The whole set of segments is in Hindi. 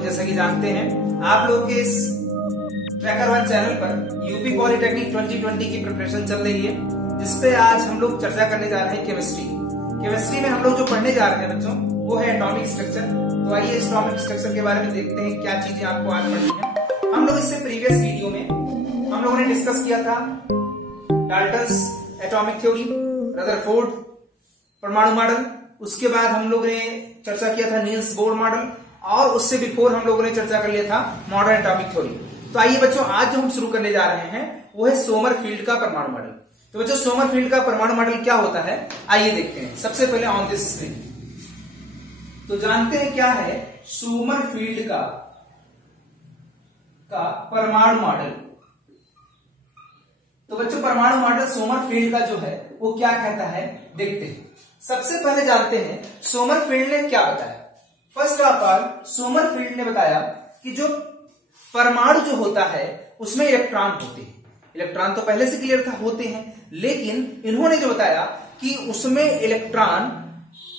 लोग जैसा कि जानते हैं, आप लोग के इस ट्रैकर वन चैनल पर यूपी पॉलिटेक्निक 2020 की प्रिपरेशन चल रही है, जिसपे आज हम लोग चर्चा करने जा रहे हैं केमिस्ट्री में हम लोग जो पढ़ने जा रहे हैं बच्चों, वो है एटॉमिक स्ट्रक्चर। तो आइए इस एटॉमिक स्ट्रक्चर के बारे में देखते हैं क्या चीजें आपको आज पढ़नी है। हम लोग इससे प्रीवियस वीडियो में हम लोगों ने डिस्कस किया था डाल्टन्स एटॉमिक थ्योरी, रदरफोर्ड परमाणु मॉडल, उसके बाद हम लोग ने चर्चा किया था नील्स बोर मॉडल, और उससे बिफोर हम लोगों ने चर्चा कर लिया था मॉडर्न एटॉमिक थ्योरी। तो आइए बच्चों, आज जो हम शुरू करने जा रहे हैं वो है सोमरफील्ड का परमाणु मॉडल। तो बच्चों, सोमरफील्ड का परमाणु मॉडल क्या होता है, आइए देखते हैं। सबसे पहले ऑन दिस स्क्रीन तो जानते हैं क्या है सोमरफील्ड का परमाणु मॉडल। तो बच्चों, परमाणु मॉडल सोमरफील्ड का जो है वो क्या कहता है, देखते हैं। सबसे पहले जानते हैं सोमरफील्ड ने क्या बताया। फर्स्ट ऑफ ऑल, सोमरफील्ड ने बताया कि जो परमाणु जो होता है उसमें इलेक्ट्रॉन होते हैं। इलेक्ट्रॉन तो पहले से क्लियर था, होते हैं, लेकिन इन्होंने जो बताया कि उसमें इलेक्ट्रॉन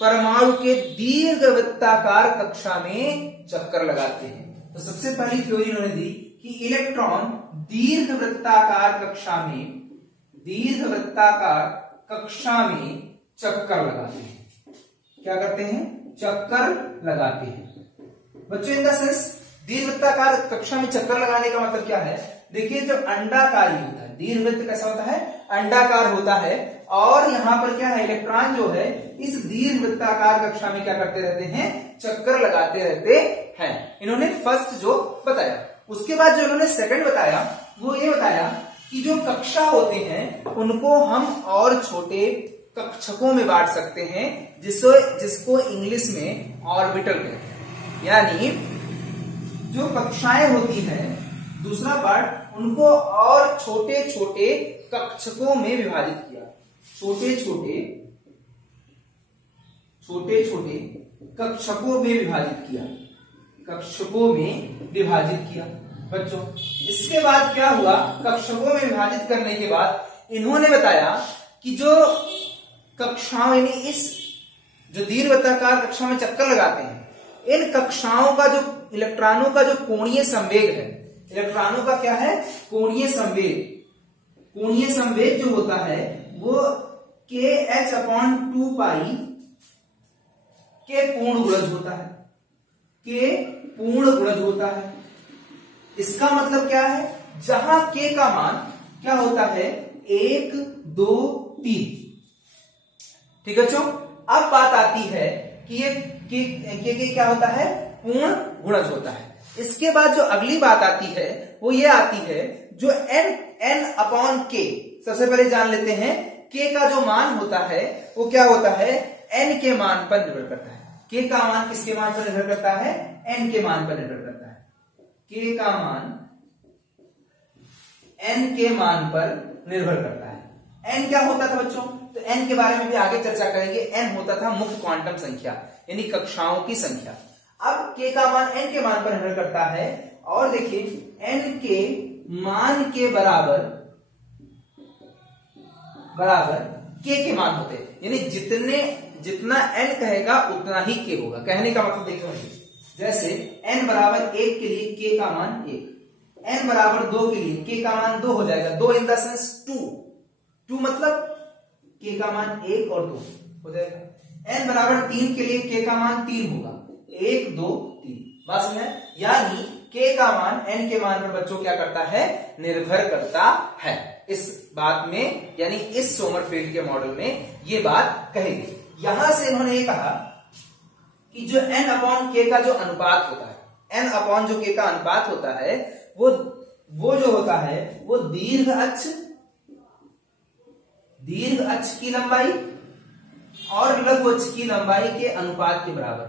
परमाणु के दीर्घवृत्ताकार कक्षा में चक्कर लगाते हैं। तो सबसे पहली थ्योरी इन्होंने दी कि इलेक्ट्रॉन दीर्घवृत्ताकार कक्षा में चक्कर लगाते हैं। क्या करते हैं, चक्कर लगाते हैं। बच्चों, इन द सेंस दीर्घवृत्ताकार कक्षा में चक्कर लगाने का मतलब क्या है, देखिए जब अंडाकार होता है, दीर्घवृत्त कैसा होता है, अंडाकार होता है, और यहां पर क्या है, इलेक्ट्रॉन जो है इस दीर्घवृत्ताकार कक्षा में क्या करते रहते हैं, चक्कर लगाते रहते हैं। इन्होंने फर्स्ट जो बताया। उसके बाद जो इन्होंने सेकंड बताया वो ये बताया कि जो कक्षा होते हैं उनको हम और छोटे कक्षकों में बांट सकते हैं, जिसको इंग्लिश में ऑर्बिटल कहते हैं। यानी जो कक्षाएं होती हैं, दूसरा पार्ट, उनको और छोटे छोटे कक्षकों में विभाजित किया। छोटे छोटे कक्षकों में विभाजित किया बच्चों। इसके बाद क्या हुआ, कक्षकों में विभाजित करने के बाद इन्होंने बताया कि जो कक्षाओं, यानी इस जो दीर्घवृत्ताकार कक्षा में चक्कर लगाते हैं, इन कक्षाओं का जो इलेक्ट्रॉनों का जो कोणीय संवेग है, इलेक्ट्रॉनों का क्या है, कोणीय संवेग जो होता है वो kh/2π के पूर्ण गुणज होता है। इसका मतलब क्या है, जहां k का मान क्या होता है, 1, 2, 3। ठीक है बच्चों, अब बात आती है कि ये के क्या होता है, पूर्ण गुणज होता है। इसके बाद जो अगली बात आती है वो ये आती है, जो n/k, सबसे पहले जान लेते हैं k का जो मान होता है वो क्या होता है, n के मान पर निर्भर करता है। k का मान किसके मान पर निर्भर करता है, n के मान पर निर्भर करता है। k का मान n के मान पर निर्भर करता है। n क्या होता था बच्चों, तो n के बारे में भी आगे चर्चा करेंगे। n होता था मुक्त क्वांटम संख्या, यानी कक्षाओं की संख्या। अब k का मान n के मान पर निर्भर करता है, और देखिए n के मान के बराबर k के मान होते हैं, यानी जितना n कहेगा उतना ही k होगा। कहने का मतलब देखिए, जैसे n बराबर 1 के लिए k का मान 1, n बराबर 2 के लिए k का मान 2 हो जाएगा। 2 इन द सेंस 2 मतलब k का मान 1 और 2 हो जाएगा। n बराबर 3 के लिए k का मान 3 होगा, 1, 2, 3। बात समझ में? यानी k का मान n के मान पर बच्चों क्या करता है, निर्भर करता है। इस बात में, यानी इस सोमरफील्ड के मॉडल में ये बात कहेगी। यहां से इन्होंने ये कहा कि जो n/k का जो अनुपात होता है, n/ जो k का अनुपात होता है, वो जो होता है वो दीर्घ अक्ष की लंबाई और लघु अक्ष की लंबाई के अनुपात के बराबर,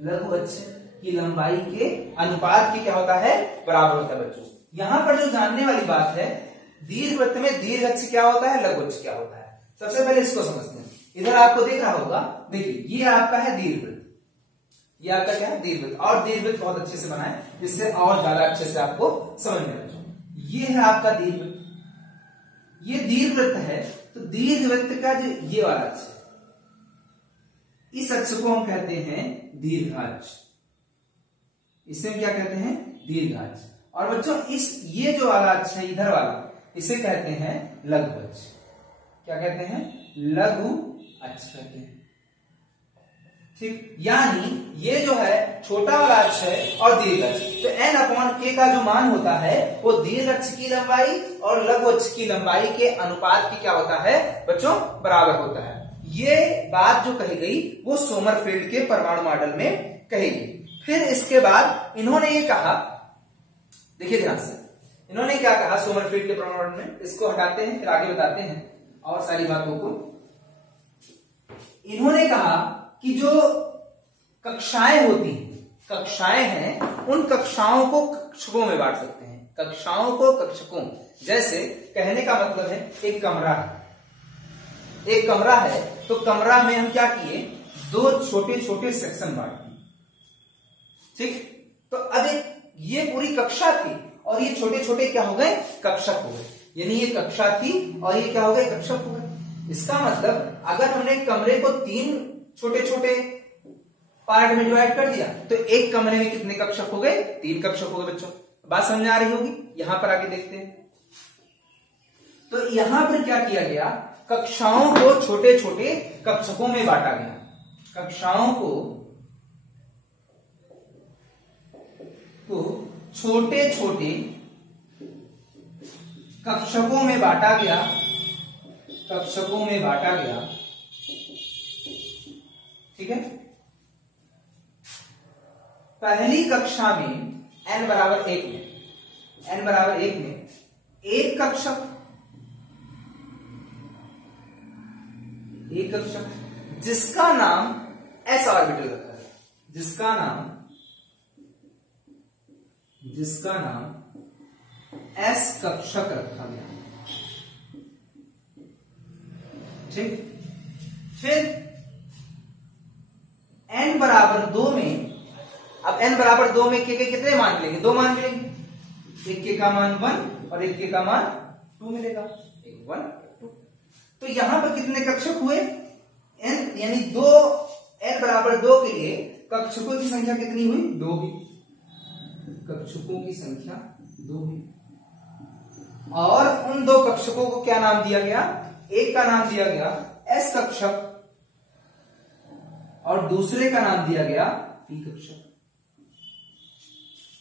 लघु अक्ष की लंबाई के अनुपात की क्या होता है, बराबर होता है बच्चों। यहां पर जो जानने वाली बात है, दीर्घवृत्त में दीर्घ अक्ष क्या होता है, लघु अक्ष क्या होता है। सबसे पहले इसको समझते हैं। इधर आपको दिख रहा होगा, देखिए ये आपका है दीर्घवृत्त, ये आपका क्या है, दीर्घवृत्त। और दीर्घवृत्त बहुत अच्छे से बनाए, जिससे और ज्यादा अच्छे से आपको समझ में आए। ये है आपका दीर्घवृत्त, ये दीर्घवृत्त है। तो दीर्घवृत्त का जो ये वाला अक्ष है, इस अक्ष को हम कहते हैं दीर्घाक्ष। इसे क्या कहते हैं? दीर्घाक्ष। और बच्चों ये जो वाला अक्ष है इधर वाला, इसे कहते हैं लघु अक्ष। क्या कहते हैं? लघु अक्ष कहते हैं। ठीक, यानी ये जो है छोटा वाला अक्ष है और दीर्घ अक्ष, तो n/k का जो मान होता है वो दीर्घ अक्ष की लंबाई और लघु अक्ष की लंबाई के अनुपात की क्या होता है बच्चों? बराबर होता है। ये बात जो कही गई वो सोमरफेल्ड के परमाणु मॉडल में कही गई। फिर इसके बाद इन्होंने ये कहा, देखिए ध्यान से, इन्होंने क्या कहा सोमरफेल्ड के परमाणु मॉडल में, इसको हटाते हैं फिर आगे बताते हैं और सारी बातों को। इन्होंने कहा कि जो कक्षाएं होती हैं, कक्षाएं हैं, उन कक्षाओं को कक्षकों में बांट सकते हैं। कक्षाओं को कक्षकों, जैसे कहने का मतलब है एक कमरा है, एक कमरा है तो कमरा में हम क्या किए? दो छोटे छोटे सेक्शन बांट दिए। ठीक, तो अब ये पूरी कक्षा थी और ये छोटे छोटे क्या हो गए? कक्षक हो गए। यानी ये कक्षा थी और ये क्या हो गए? कक्षक हो गए। इसका मतलब अगर हमने कमरे को 3 छोटे छोटे पार्ट में डिवाइड कर दिया तो एक कमरे में कितने कक्षक हो गए? 3 कक्षक हो गए। बच्चों बात समझ आ रही होगी? यहां पर आगे देखते हैं। तो यहां पर क्या किया गया? कक्षाओं को छोटे छोटे कक्षकों में बांटा गया। कक्षाओं को छोटे छोटे कक्षकों में बांटा गया, कक्षकों में बांटा गया। ठीक है, पहली कक्षा में n बराबर 1 में एक कक्षक जिसका नाम s ऑर्बिटल रखा है, जिसका नाम s कक्षक रखा गया। ठीक, फिर n बराबर 2 में, अब n बराबर 2 में के कितने मान मिलेंगे? 2 मान मिलेंगे। एक के का मान 1 और एक के का मान 2 मिलेगा। 1 2। तो यहां पर कितने कक्षक हुए? n, यानी n बराबर 2 के लिए कक्षकों की संख्या कितनी हुई? 2 हुई। कक्षकों की संख्या 2 हुई। और उन 2 कक्षकों को क्या नाम दिया गया? एक का नाम दिया गया s कक्षक और दूसरे का नाम दिया गया p कक्षक।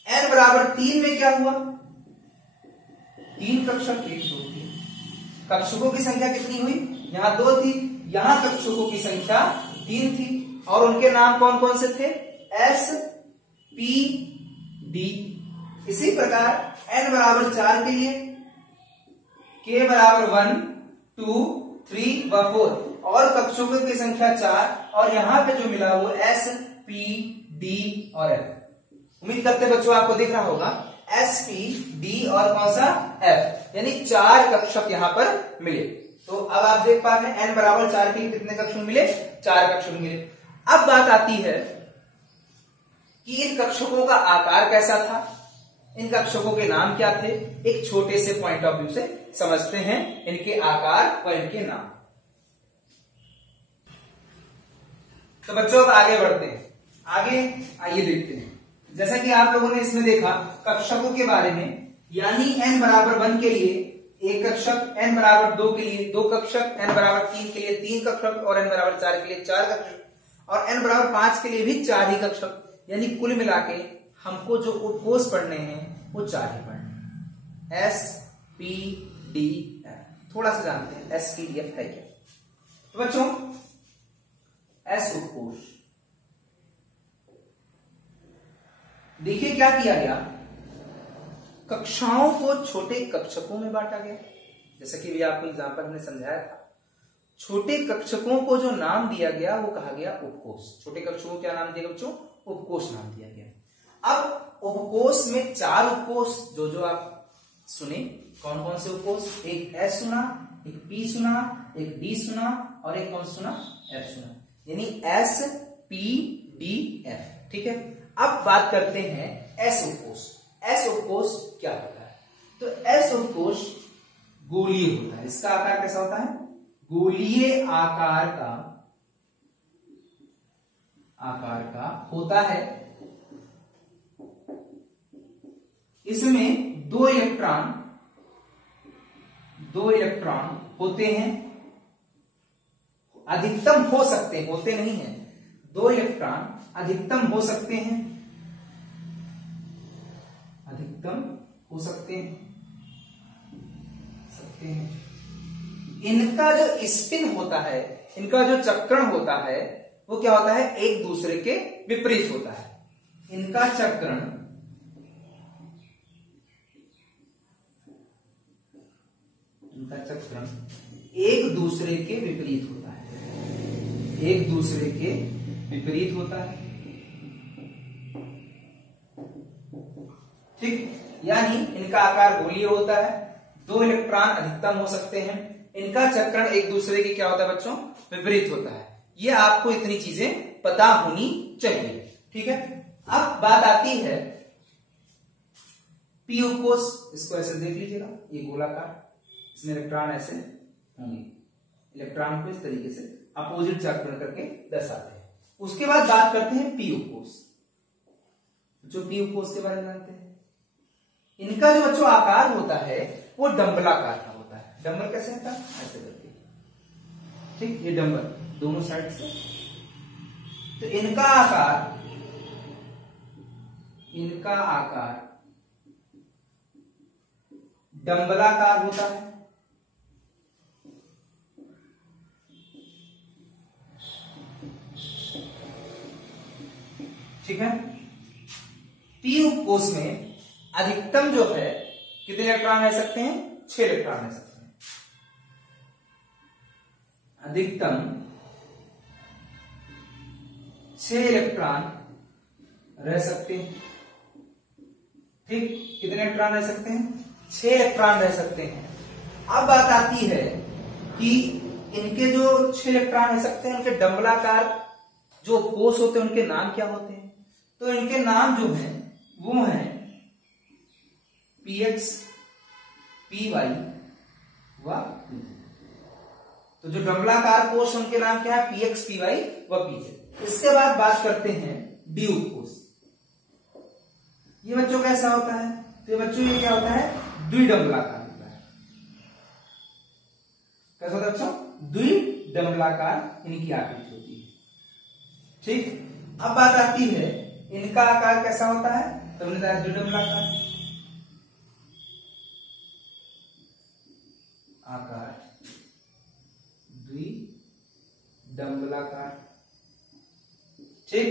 n बराबर 3 में क्या हुआ? 3 कक्षक, 1 2 3। कक्षकों की संख्या कितनी हुई? यहां 2 थी, यहां कक्षकों की संख्या 3 थी और उनके नाम कौन कौन से थे? s p d। इसी प्रकार n बराबर 4 के लिए k बराबर 1 2 3 व 4 और कक्षकों की संख्या 4 और यहां पे जो मिला वो s p d और f। उम्मीद करते बच्चों आपको दिख रहा होगा s p d और कौन सा f, यानी 4 कक्षक यहां पर मिले। तो अब आप देख पा रहे हैं n बराबर 4 के लिए कितने कक्षक मिले? 4 कक्षक मिले। अब बात आती है कि इन कक्षकों का आकार कैसा था, इन कक्षकों के नाम क्या थे? एक छोटे से पॉइंट ऑफ व्यू से समझते हैं इनके आकार और इनके नाम। तो बच्चों अब आगे बढ़ते हैं, आगे आइए देखते हैं। जैसा कि आप लोगों ने इसमें देखा कक्षकों के बारे में, यानी n बराबर 1 के लिए एक कक्षक, n बराबर 2 के लिए 2 कक्षक, n बराबर 3 के लिए 3 कक्षक और n बराबर 4 के लिए 4 कक्षक और n बराबर 5 के लिए भी 4 ही कक्षक। यानी कुल मिलाके हमको जो उपकोष पढ़ने हैं वो 4 ही पढ़ने हैं। s p d f। थोड़ा सा जानते हैं s p d f है क्या। तो बच्चों s उपकोष, देखिए क्या किया गया? कक्षाओं को छोटे कक्षकों में बांटा गया। जैसा कि भी आपको एग्जाम्पल हमने समझाया था, छोटे कक्षकों को जो नाम दिया गया वो कहा गया उपकोष। छोटे कक्षकों को क्या नाम दिया बच्चों? उपकोष नाम दिया गया। अब उपकोष में 4 उपकोष जो आप सुने, कौन कौन से उपकोष? एक S सुना, एक P सुना, एक D सुना और एक कौन सुना? F सुना, यानी S P D F। ठीक है, अब बात करते हैं S उपकोष। S उपकोष क्या होता है? तो S उपकोष गोलीय होता है। इसका आकार कैसा होता है? गोलीय आकार का होता है इसमें दो इलेक्ट्रॉन होते हैं, अधिकतम हो सकते हैं, होते नहीं हैं, दो इलेक्ट्रॉन अधिकतम हो सकते हैं, अधिकतम हो सकते हैं। इनका जो स्पिन होता है, इनका जो चक्रण होता है, वो क्या होता है, एक दूसरे के विपरीत होता है। इनका चक्रण एक दूसरे के विपरीत होता है, एक दूसरे के विपरीत होता है। ठीक, यानी इनका आकार गोलीय होता है, दो इलेक्ट्रॉन अधिकतम हो सकते हैं, इनका चक्रण एक दूसरे के क्या होता है बच्चों, विपरीत होता है। ये आपको इतनी चीजें पता होनी चाहिए। ठीक है, अब बात आती है पीयू कोष। इसको ऐसे देख लीजिएगा, ये गोलाकार, इसमें इलेक्ट्रॉन ऐसे होंगे, इलेक्ट्रॉन को इस तरीके से अपोजिट चक्रण करके दर्शाते हैं। उसके बाद बात करते हैं पीयू कोष। जो पीयू कोष के बारे में जानते हैं, इनका जो बच्चों आकार होता है वो डंबलाकार का होता है। डंबल कैसे होता है, ऐसे करके, ठीक, ये डंबल दोनों साइड से। तो इनका आकार डंबलाकार होता है। ठीक है, पीयू कोष में अधिकतम जो है कितने इलेक्ट्रॉन रह सकते हैं, 6 इलेक्ट्रॉन रह सकते हैं। अधिकतम 6 इलेक्ट्रॉन रह सकते हैं। ठीक, कितने इलेक्ट्रॉन रह सकते हैं, 6 इलेक्ट्रॉन रह सकते हैं। अब बात आती है कि इनके जो 6 इलेक्ट्रॉन रह सकते हैं, उनके डंबलाकार जो कोष होते हैं उनके नाम क्या होते हैं। तो इनके नाम जो हैं वो हैं पीएक्स, पीवाई व पी। तो जो डंबलाकार कोष उनके नाम क्या है, पीएक्स, पीवाई व पीजेड। इसके बाद बात करते हैं डी कोष। ये बच्चों कैसा होता है, तो ये बच्चों ये क्या होता है, द्विडंबलाकार होता है। कैसा होता है बच्चों, द्विडंबलाकार इनकी आकृति होती है। ठीक, अब बात आती है इनका आकार कैसा होता है, तो हमने बताया द्विडंबलाकार आकार, द्विडंबलाकार। ठीक,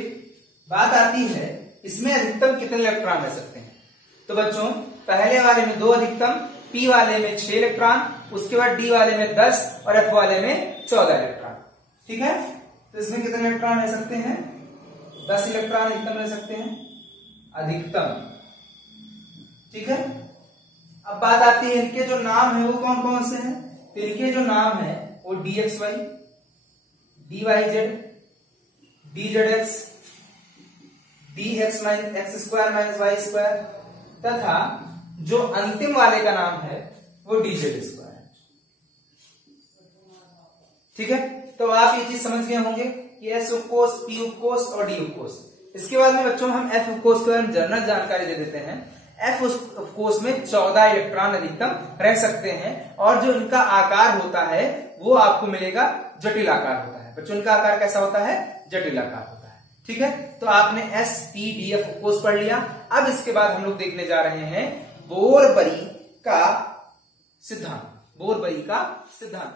बात आती है इसमें अधिकतम कितने इलेक्ट्रॉन रह सकते हैं। तो बच्चों पहले वाले में 2 अधिकतम, पी वाले में 6 इलेक्ट्रॉन, उसके बाद डी वाले में 10 और एफ वाले में 14 इलेक्ट्रॉन। ठीक है, तो इसमें कितने इलेक्ट्रॉन रह सकते हैं, 10 इलेक्ट्रॉन अधिकतम रह सकते हैं, अधिकतम। ठीक है, अब बात आती है इनके जो नाम है वो कौन कौन से हैं। तो इनके जो नाम है वो DXY, DYZ, DZX, DX square minus Y square, तथा जो अंतिम वाले का नाम है वो DZ स्क्वायर। ठीक है, तो आप ये चीज समझ गए होंगे कि एस उपकोष, पी उपकोष और डी उपकोष। इसके बाद में बच्चों हम एफ उपकोष के बारे में जनरल जानकारी दे देते हैं। एफ उपकोष में 14 इलेक्ट्रॉन अधिकतम रह सकते हैं और जो इनका आकार होता है वो आपको मिलेगा जटिल आकार होता है। बच्चों इनका आकार कैसा होता है, जटिल आकार होता है। ठीक है, तो आपने एस पी डी एफ उपकोष पढ़ लिया। अब इसके बाद हम लोग देखने जा रहे हैं बोरबरी का सिद्धांत। बोरबरी का सिद्धांत